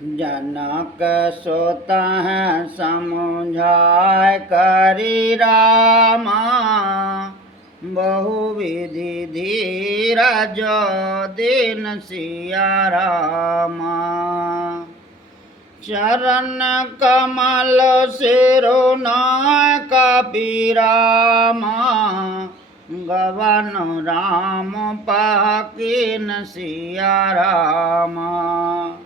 जनक सोता है समझाय करी रामा, बहुविधि धीरज दीन सिया रामा। चरण कमल सिरुनाय कबीरामा, गवन राम पाकिन सिया रामा।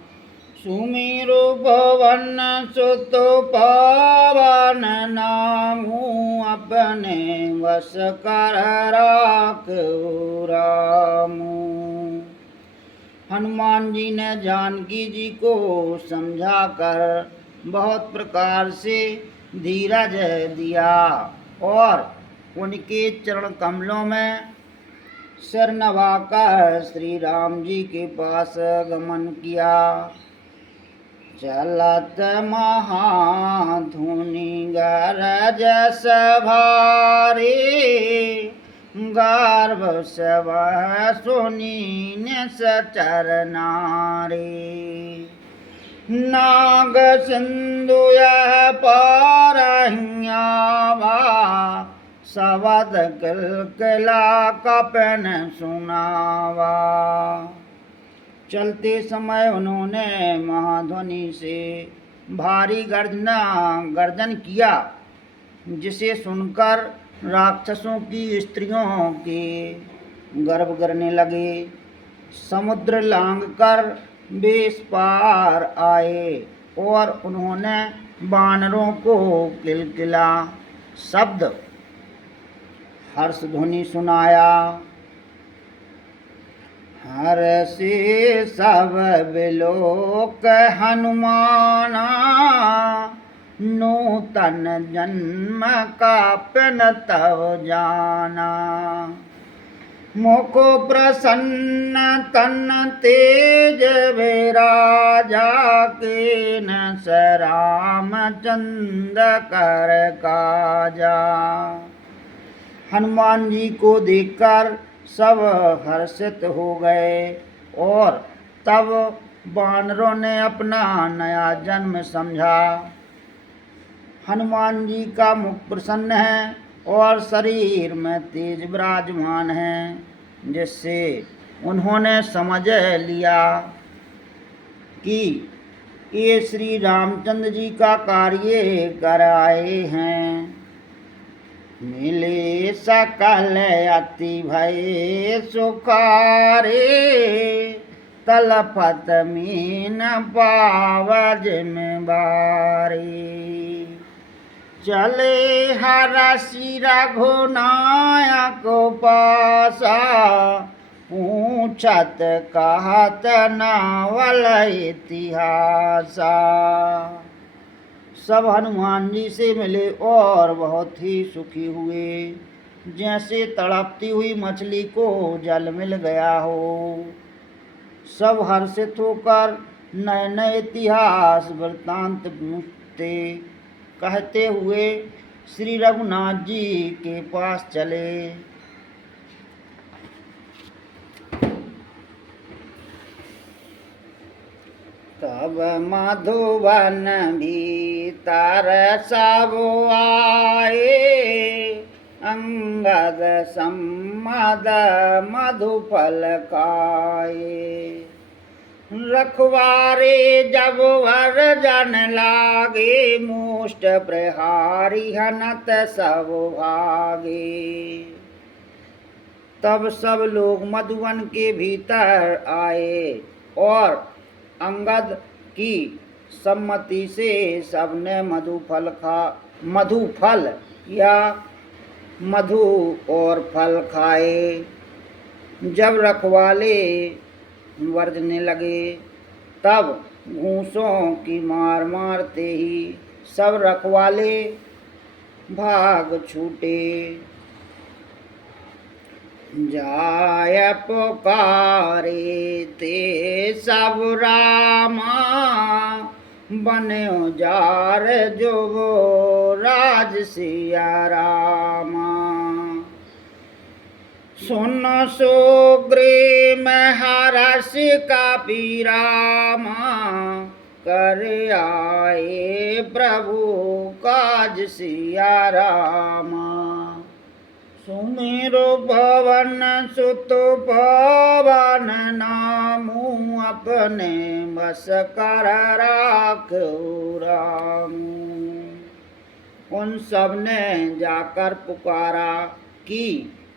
सुमिरु भवन सुत पावन नामू, अपने वश कर राखऊ रामू। हनुमान जी ने जानकी जी को समझा कर बहुत प्रकार से धीरज दिया और उनके चरण कमलों में सिर नवाकर श्री राम जी के पास गमन किया। चलत महाधुनि गरज सभारी, गर्भ सब सुनी निश्चर नारी। नाग सिंधु यह पारहियावा, सवद किलकिला कपन सुनावा। चलते समय उन्होंने महाध्वनि से भारी गर्जन किया, जिसे सुनकर राक्षसों की स्त्रियों के गर्भ गिरने लगे। समुद्र लांघकर वे इस पार आए और उन्होंने वानरों को किलकिला शब्द हर्ष ध्वनि सुनाया। हर्षि सब विलोक हनुमाना, नूतन जन्म का पिन तव जाना। मुख प्रसन्न तन तेज विराजा, के न रामचंद्र कर काजा। हनुमान जी को देखकर सब हर्षित हो गए और तब वानरों ने अपना नया जन्म समझा। हनुमान जी का मुख प्रसन्न है और शरीर में तेज विराजमान है, जिससे उन्होंने समझ लिया कि ये श्री रामचंद्र जी का कार्य कर आए हैं। मिले सकल अति भय सुखारे, तलपत मीन पाव जिम्मेवारी। चले हरषि रघुनायक पासा, पूछत कहत नावल इतिहासा। सब हनुमान जी से मिले और बहुत ही सुखी हुए, जैसे तड़पती हुई मछली को जल मिल गया हो। सब हर्षित होकर नए नए इतिहास वृत्तांत पूछते कहते हुए श्री रघुनाथ जी के पास चले। तब मधुवन भीतर सब आए, अंगद सम्मद मधुफल खाए। रखवारे जब वर्जन लागे, मुष्ट प्रहारी हनत सब भागे। तब सब लोग मधुवन के भीतर आए और अंगद की सम्मति से सबने मधुफल या मधु और फल खाए। जब रखवाले वर्जने लगे, तब घूंसों की मार मारते ही सब रखवाले भाग छूटे। जाय पुकारे ते सब रामा, बन्यो जार जो वो राज सिया रामा। सुन सुग्रीव में हर्ष का पीरामा, कर आए प्रभु काज सिया रामा। सुमेरो पवन सुत पवन नामू अपने बस कर राखो रामू। उन सब ने जाकर पुकारा कि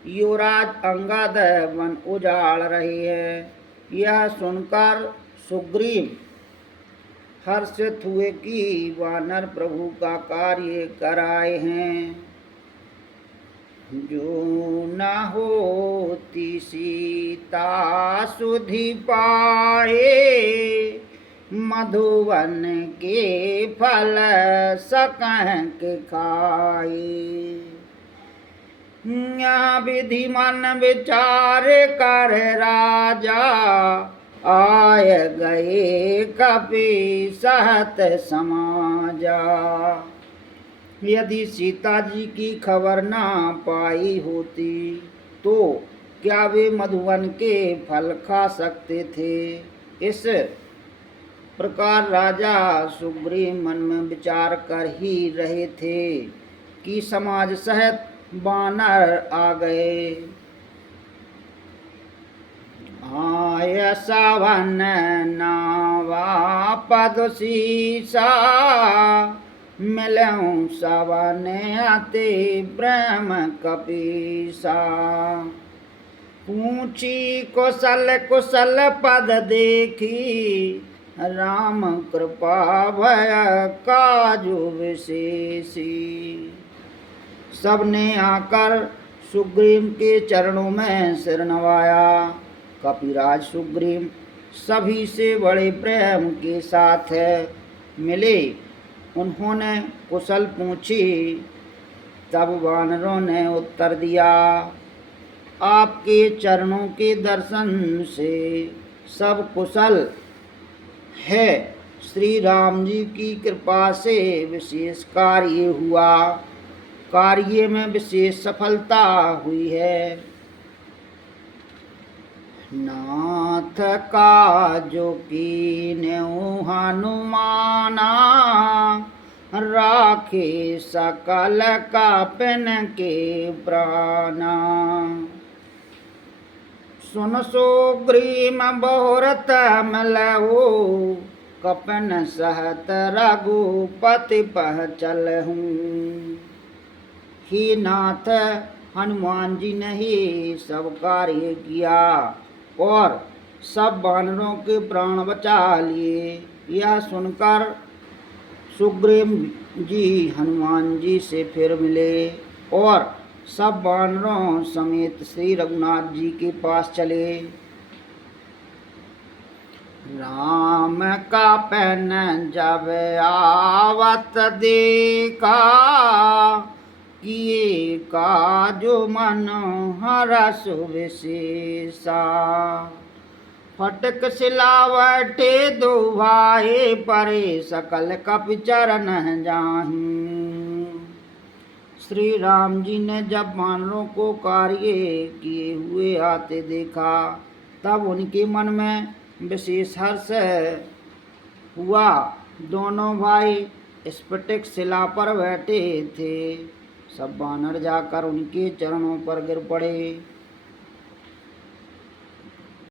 युवराज अंगद वन उजाड़ रहे हैं। यह सुनकर सुग्रीव हर्षित हुए कि वानर प्रभु का कार्य कराए हैं। जो न होती सीता सुधि पाए मधुवन के फल सकंक खाए। यहाँ विधि मन विचार कर राजा आय गए कपि सहत समाजा। यदि सीता जी की खबर ना पाई होती तो क्या वे मधुवन के फल खा सकते थे। इस प्रकार राजा सुग्रीव मन में विचार कर ही रहे थे कि समाज सहित वानर आ गए। आय सावन नावा पद सीसा मिलऊं सावन आते ब्रह्म कपीसा। पूछी कुशल कुशल पद देखी राम कृपा भय काजु विशेषी। सबने आकर सुग्रीव के चरणों में सिर नवाया। कपिराज सुग्रीव सभी से बड़े प्रेम के साथ मिले। उन्होंने कुशल पूछी। तब वानरों ने उत्तर दिया, आपके चरणों के दर्शन से सब कुशल है। श्री राम जी की कृपा से विशेष कार्य हुआ। कार्य में विशेष सफलता हुई है। नाथ का जो कीन्यु हनुमाना राखे सकल कापन के प्राणा। सुन सुग्रीव बहुरत मिलहु कपन सहत रघुपति पहचलहु। ही नाथ हनुमान जी ने ही सब कार्य किया और सब वानरों के प्राण बचा लिए। यह सुनकर सुग्रीव जी हनुमान जी से फिर मिले और सब वानरों समेत श्री रघुनाथ जी के पास चले। राम का पहन जब आवत देखा किए काजु मनोहर सुविशेषा। फटक सिलावटे दो भाई परे सकल कपि चरण जाहीं। श्री राम जी ने जब वानरों को कार्य किए हुए आते देखा तब उनके मन में विशेष हर्ष हुआ। दोनों भाई स्फटिक शिला पर बैठे थे। सब वानर जाकर उनके चरणों पर गिर पड़े।